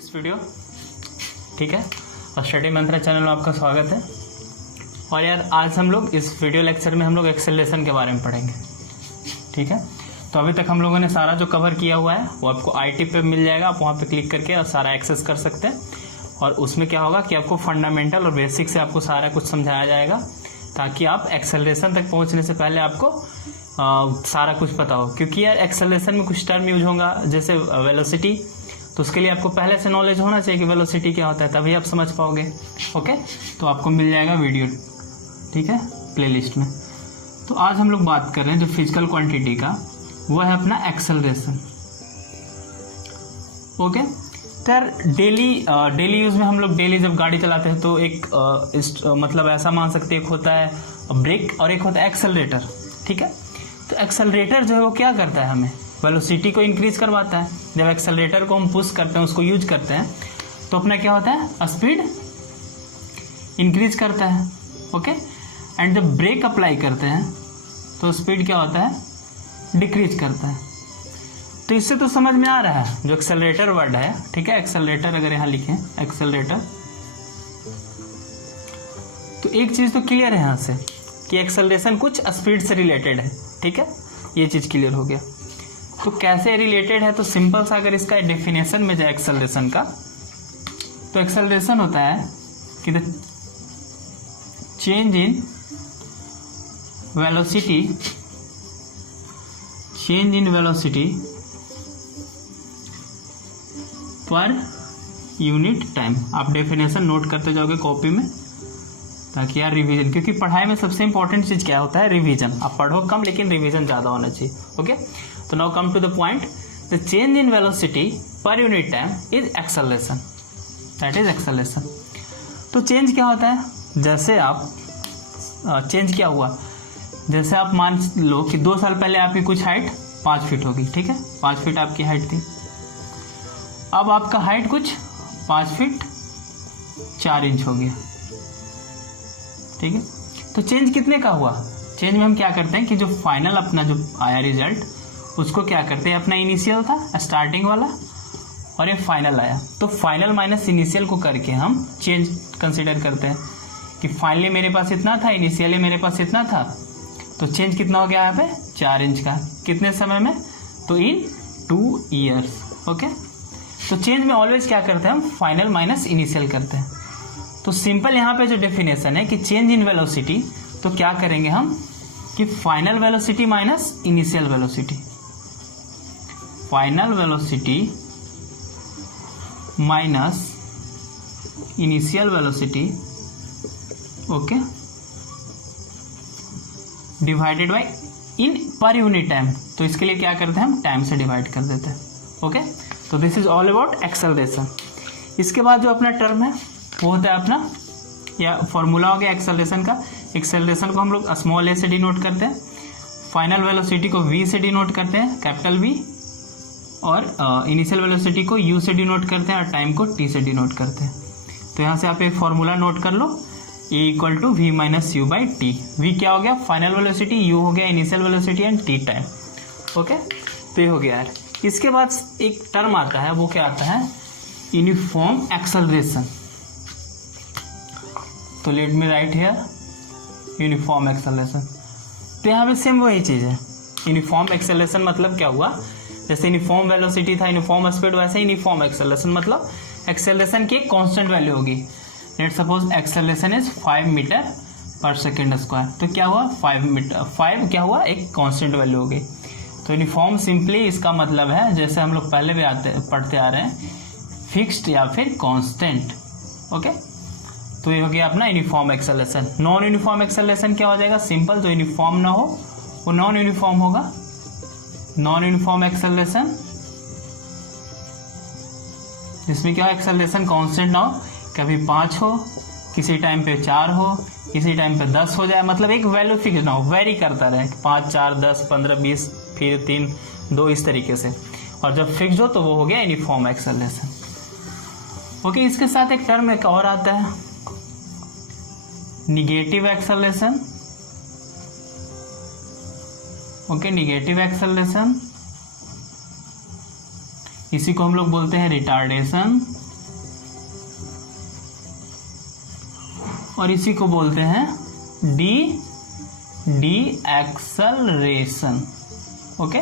इस वीडियो ठीक है। और स्टडी मंत्रा चैनल में आपका स्वागत है। और यार आज हम लोग इस वीडियो लेक्चर में हम लोग एक्सेलरेशन के बारे में पढ़ेंगे, ठीक है। तो अभी तक हम लोगों ने सारा जो कवर किया हुआ है वो आपको आईटी पे मिल जाएगा, आप वहाँ पे क्लिक करके और सारा एक्सेस कर सकते हैं। और उसमें क्या होगा कि आपको फंडामेंटल और बेसिक से आपको सारा कुछ समझाया जाएगा, ताकि आप एक्सेलरेशन तक पहुँचने से पहले आपको सारा कुछ पता हो। क्योंकि यार एक्सेलरेशन में कुछ टर्म यूज होगा जैसे वेलोसिटी, तो उसके लिए आपको पहले से नॉलेज होना चाहिए कि वेलोसिटी क्या होता है, तभी आप समझ पाओगे। ओके, तो आपको मिल जाएगा वीडियो, ठीक है, प्लेलिस्ट में। तो आज हम लोग बात कर रहे हैं जो फिजिकल क्वांटिटी का, वो है अपना एक्सेलरेशन। ओके, तो यार डेली यूज में हम लोग डेली जब गाड़ी चलाते हैं तो एक मतलब ऐसा मान सकते हैं, एक होता है ब्रेक और एक होता है एक्सेलरेटर, ठीक है। तो एक्सेलरेटर जो है वो क्या करता है, हमें वेलोसिटी को इंक्रीज करवाता है। जब एक्सेलरेटर को हम पुश करते हैं, उसको यूज करते हैं, तो अपना क्या होता है, स्पीड इंक्रीज करता है। ओके, एंड जब ब्रेक अप्लाई करते हैं तो स्पीड क्या होता है, डिक्रीज करता है। तो इससे तो समझ में आ रहा है जो एक्सेलरेटर वर्ड है, ठीक है। एक्सेलरेटर अगर यहाँ लिखें एक्सेलरेटर, तो एक चीज तो क्लियर है यहाँ से कि एक्सेलरेशन कुछ स्पीड से रिलेटेड है, ठीक है। ये चीज क्लियर हो गया। तो कैसे रिलेटेड है, तो सिंपल सा अगर इसका डेफिनेशन में जाए एक्सेलरेशन का, तो एक्सेलरेशन होता है कि the change in velocity per unit time. आप डेफिनेशन नोट करते जाओगे कॉपी में, ताकि यार रिवीजन, क्योंकि पढ़ाई में सबसे इंपॉर्टेंट चीज क्या होता है, रिवीजन। आप पढ़ो कम लेकिन रिवीजन ज्यादा होना चाहिए। ओके, तो now come to the point, the change in velocity per unit time is acceleration, that is acceleration. तो चेंज क्या होता है, जैसे आप चेंज क्या हुआ, जैसे आप मान लो कि 2 साल पहले आपकी कुछ हाइट 5 फीट होगी, ठीक है, 5 फीट आपकी हाइट थी। अब आपका हाइट कुछ 5 फीट 4 इंच हो गया, ठीक है। तो चेंज कितने का हुआ, चेंज में हम क्या करते हैं कि जो फाइनल अपना जो आया रिजल्ट, उसको क्या करते हैं, अपना इनिशियल था स्टार्टिंग वाला और ये फाइनल आया, तो फाइनल माइनस इनिशियल को करके हम चेंज कंसीडर करते हैं कि फाइनली मेरे पास इतना था, इनिशियली मेरे पास इतना था, तो चेंज कितना हो गया यहाँ पे 4 इंच का। कितने समय में, तो इन 2 ईयर्स। ओके, तो चेंज में ऑलवेज क्या करते हैं, हम फाइनल माइनस इनिशियल करते हैं। तो सिंपल यहाँ पे जो डेफिनेशन है कि चेंज इन वेलोसिटी, तो क्या करेंगे हम कि final velocity minus initial velocity, final velocity minus initial velocity, okay, divided by इन पर यूनिट टाइम। तो इसके लिए क्या करते हैं, हम टाइम से डिवाइड कर देते हैं। ओके, तो this is all about acceleration. इसके बाद जो अपना टर्म है वो होता है अपना, या फॉर्मूला हो गया एक्सेलरेशन का। एक्सेलरेशन को हम लोग स्मॉल ए से डिनोट करते हैं, फाइनल वेलोसिटी को वी से डिनोट करते हैं, कैपिटल वी, और इनिशियल वेलोसिटी को यू से डिनोट करते हैं, और टाइम को टी से डिनोट करते हैं। तो यहाँ से आप एक फॉर्मूला नोट कर लो, a equal to v minus u by t. V क्या हो गया, फाइनल वेलोसिटी, यू हो गया initial velocity, and t time. Okay, तो ये हो गया यार। इसके बाद एक टर्म आता है, वो क्या आता है, यूनिफॉर्म एक्सेलरेशन। तो let me right here uniform acceleration. तो यहाँ पे सेम वही चीज है। यूनिफॉर्म एक्सेलरेशन मतलब क्या हुआ, जैसे यूनिफॉर्म वेलोसिटी था, यूनिफॉर्म स्पीड, वैसे यूनिफॉर्म एक्सेलरेशन मतलब एक्सेलरेशन की एक कांस्टेंट वैल्यू होगी। Let's suppose acceleration is 5 metre per second square, तो क्या हुआ 5 क्या हुआ, एक कांस्टेंट वैल्यू हो गई। तो यूनिफॉर्म सिंपली इसका मतलब है, जैसे हम लोग पहले भी पढ़ते आ रहे हैं, फिक्स्ड या फिर कांस्टेंट। ओके, तो ये हो गया अपना uniform acceleration. Non uniform acceleration क्या हो जाएगा, सिंपल, जो यूनिफॉर्म ना हो वो नॉन यूनिफॉर्म होगा। नॉन यूनिफॉर्म एक्सेलरेशन जिसमें क्या एक्सेलरेशन कांस्टेंट ना हो, कभी 5 हो, किसी टाइम पे 4 हो, किसी टाइम पे 10 हो जाए, मतलब एक वैल्यू फिक्स ना हो, वेरी करता रहे, 5, 4, 10, 15, 20, फिर 3, 2, इस तरीके से। और जब फिक्स हो तो वो हो गया यूनिफॉर्म एक्सेलरेशन। ओके, इसके साथ एक टर्म एक और आता है, negative acceleration. Okay, negative acceleration, इसी को हम लोग बोलते हैं रिटार्डेशन और इसी को बोलते हैं डी एक्सेलरेशन। ओके,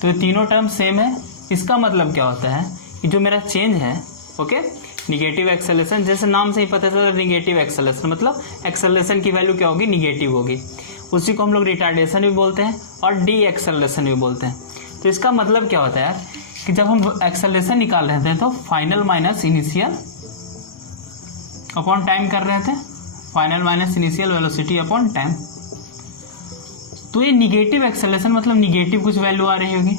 तो ये तीनों टर्म सेम है। इसका मतलब क्या होता है कि जो मेरा चेंज है, ओके, निगेटिव एक्सेलरेशन, जैसे नाम से ही पता चला निगेटिव एक्सेलरेशन मतलब एक्सेलरेशन की वैल्यू क्या होगी, निगेटिव होगी। उसी को हम लोग रिटार्डेशन भी बोलते हैं और डी एक्सेलरेशन भी बोलते हैं। तो इसका मतलब क्या होता है यार कि जब हम एक्सेलरेशन निकाल रहे थे तो final minus initial upon time कर रहे थे, final minus initial velocity upon time. तो ये निगेटिव एक्सेलरेशन मतलब निगेटिव कुछ वैल्यू आ रही होगी।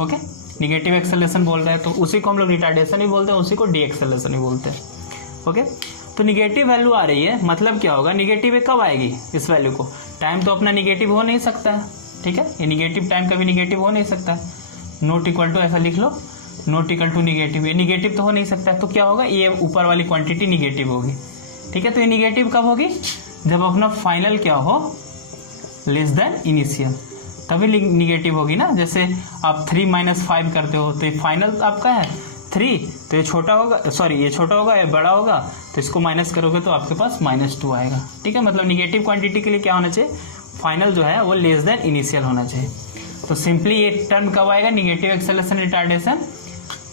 ओके, निगेटिव एक्सेलरेशन बोल रहे हैं तो उसी को हम लोग रिटार्डेशन ही बोलते हैं, उसी को डी एक्सेलरेशन ही बोलते हैं। ओके, तो निगेटिव वैल्यू आ रही है मतलब क्या होगा, निगेटिव कब आएगी इस वैल्यू को, टाइम तो अपना निगेटिव हो नहीं सकता है। ठीक है, ये निगेटिव टाइम कभी निगेटिव हो नहीं सकता है। नोट इक्वल टू ऐसा लिख लो, नोट इक्वल टू निगेटिव, ये निगेटिव तो हो नहीं सकता है। तो क्या होगा, ये ऊपर वाली क्वांटिटी निगेटिव होगी। ठीक है, तो ये निगेटिव कब होगी, जब अपना फाइनल क्या हो, लेस देन इनिशियल, तभी निगेटिव होगी ना। जैसे आप 3 - 5 करते हो तो ये फाइनल आपका है 3, तो ये छोटा होगा, सॉरी ये छोटा होगा, ये बड़ा होगा, तो इसको माइनस करोगे तो आपके पास -2 आएगा। ठीक है, मतलब निगेटिव क्वांटिटी के लिए क्या होना चाहिए, फाइनल जो है वो लेस देन इनिशियल होना चाहिए। तो सिंपली ये टर्म कब आएगा, निगेटिव एक्सेलरेशन रिटार्डेशन।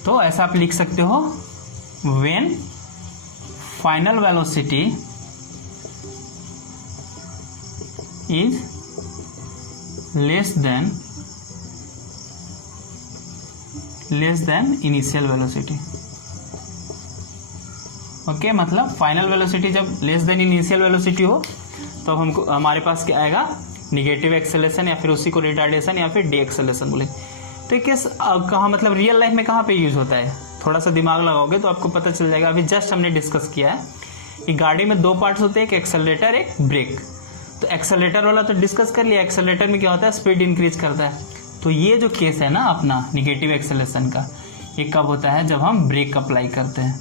तो ऐसा आप लिख सकते हो, when final velocity is less than initial velocity. Okay, मतलब फाइनल वेलोसिटी जब लेस देन इनिशियल वेलोसिटी हो तो हमको हमारे पास क्या आएगा, निगेटिव एक्सेलरेशन, या फिर उसी को रिटार्डेशन या फिर डी एक्सेलरेशन बोले। तो केस कहाँ, मतलब रियल लाइफ में कहाँ पे यूज होता है, थोड़ा सा दिमाग लगाओगे तो आपको पता चल जाएगा। अभी जस्ट हमने डिस्कस किया है कि गाड़ी में 2 पार्ट्स होते हैं, एक एक्सेलरेटर एक ब्रेक। तो एक्सेलरेटर वाला तो डिस्कस कर लिया, एक्सेलरेटर में क्या होता है, स्पीड इंक्रीज करता है। तो ये जो केस है ना अपना निगेटिव एक्सेलरेशन का, ये कब होता है, जब हम ब्रेक अप्लाई करते हैं।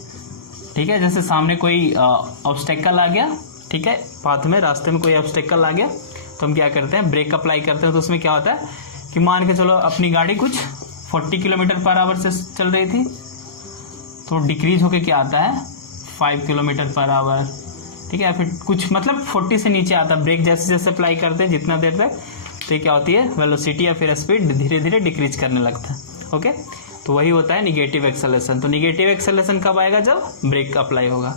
ठीक है, जैसे सामने कोई ऑब्स्टेकल आ गया, ठीक है, पाथ में, रास्ते में कोई ऑब्स्टेकल आ गया, तो हम क्या करते हैं, ब्रेक अप्लाई करते हैं। तो उसमें क्या होता है कि मान के चलो अपनी गाड़ी कुछ 40 km/h से चल रही थी, तो डिक्रीज होके क्या आता है 5 km/h। ठीक है, फिर कुछ मतलब 40 से नीचे आता है। ब्रेक जैसे जैसे अप्लाई करते हैं जितना देर तक, तो क्या होती है, वेलोसिटी या फिर स्पीड धीरे धीरे डिक्रीज करने लगता है। ओके, तो वही होता है निगेटिव एक्सेलरेशन। तो निगेटिव एक्सेलरेशन कब आएगा, जब ब्रेक अप्लाई होगा।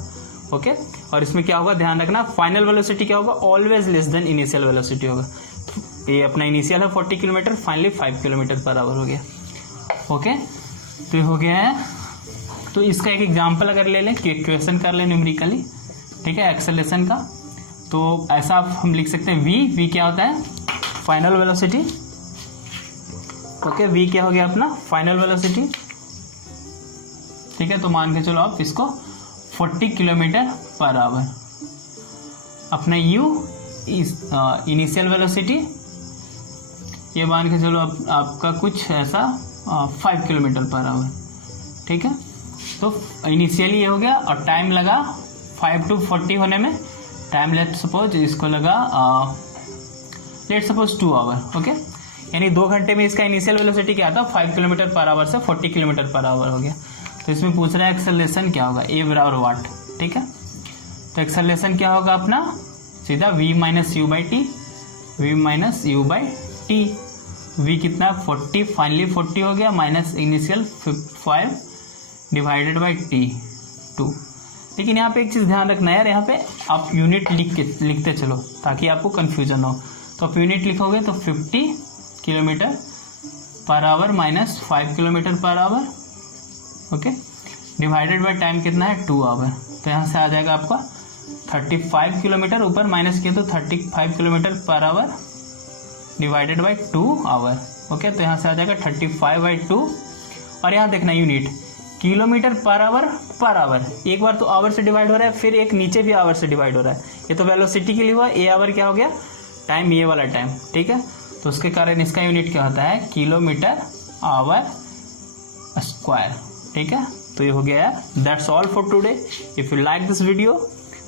ओके, और इसमें क्या होगा, ध्यान रखना, फाइनल वेलोसिटी क्या होगा, always less than initial velocity होगा। तो ये अपना इनिशियल है 40 km, फाइनली 5 km/h हो गया। ओके, तो ये हो गया है। तो इसका एक एग्जाम्पल अगर ले लें, क्वेश्चन कर लें न्यूमेरिकली, ठीक है, एक्सेलरेशन का, तो ऐसा हम लिख सकते हैं, वी क्या होता है, फाइनल वेलोसिटी। ओके, वी क्या हो गया अपना फाइनल वेलोसिटी। ठीक है, तो मान के चलो आप इसको 40 km/h। अपना u इनिशियल वेलोसिटी, ये मान के चलो आपका कुछ ऐसा 5 km/h। ठीक है, तो इनिशियली ये हो गया, और टाइम लगा 5 to 40 होने में, टाइम लेट सपोज इसको लगा लेट सपोज 2 आवर। ओके, यानी 2 घंटे में इसका इनिशियल वेलोसिटी क्या था, 5 km/h से 40 km/h हो गया। तो इसमें पूछ रहा है एक्सेलरेशन क्या होगा, ए बराबर वाट। ठीक है, तो एक्सेलरेशन क्या होगा अपना, सीधा v - u/t, v - u/t। v कितना 40, फाइनली 40 हो गया, minus initial 5 divided by t 2। लेकिन यहाँ पे एक चीज़ ध्यान रखना है यार, यहाँ पे आप यूनिट लिखते चलो ताकि आपको कंफ्यूजन हो। तो आप यूनिट लिखोगे तो 50 km/h minus 5 km/h। Okay, divided by time कितना है 2 आवर। तो यहाँ से आ जाएगा आपका 35 किलोमीटर, ऊपर माइनस किया तो 35 km/h divided by 2 our. Okay, तो यहाँ से आ जाएगा 35/2। और यहाँ देखना यूनिट km/h। एक बार तो आवर से डिवाइड हो रहा है, फिर एक नीचे भी आवर से डिवाइड हो रहा है। ये तो वेलोसिटी के लिए हुआ, ए आवर क्या हो गया, टाइम, ये वाला टाइम। ठीक है, तो उसके कारण इसका यूनिट क्या होता है, km/h²। ठीक है, तो ये हो गया है। That's all for today. If you like this video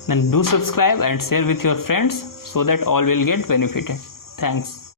then do subscribe and share with your friends so that all will get benefited. Thanks.